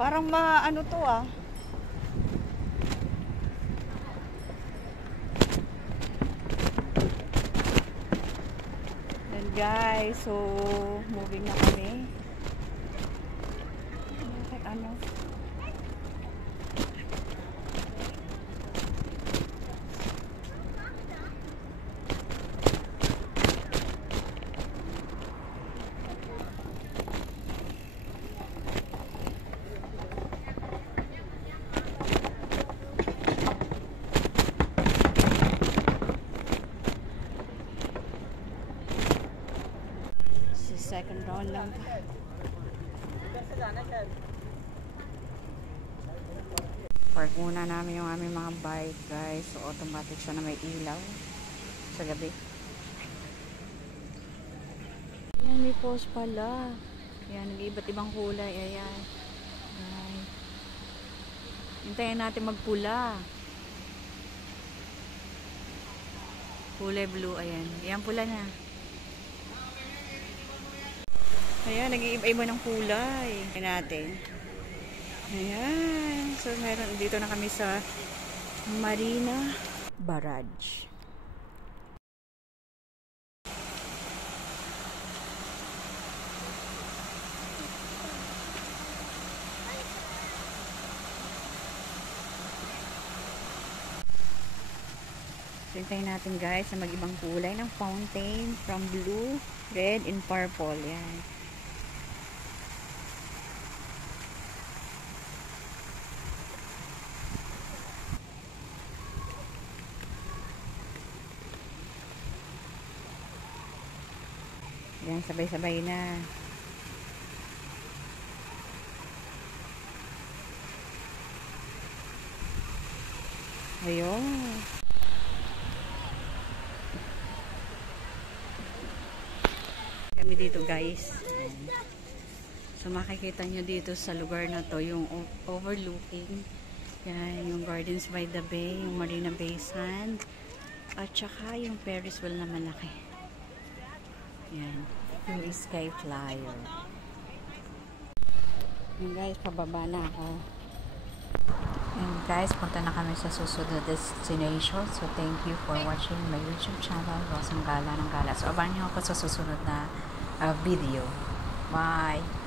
Parang ano to ah. Yan guys, so moving na kami. Bakit ano? Second round lang. Park muna namin yung aming mga bike guys. So automatic siya na may ilaw sa gabi. Ayan, may post pala. Ayan, nag-iba't ibang kulay. Ayan. Ayan. Hintayin natin magpula. Kulay blue. Ayan. Ayan pula na. Ayan, nag-iiba-iba ng kulay. Ayan natin. Ayan. So, meron, dito na kami sa Marina Barrage. Hintayin natin guys na mag-ibang kulay ng fountain from blue, red, and purple. Yan. Yan, sabay-sabay na. Ayun. Kami dito guys. So makikita nyo dito sa lugar na to yung overlooking. Yan, yung Gardens by the Bay, yung Marina Bay Sand, at saka yung Ferris wheel na malaki. Yan, yung Sky Flyer. Yan guys, pababa na ako. Yan guys, punta na kami sa susunod destination. So thank you for watching my YouTube channel, Rosang Gala ng Gala. So abangan nyo ako sa susunod na video. Bye!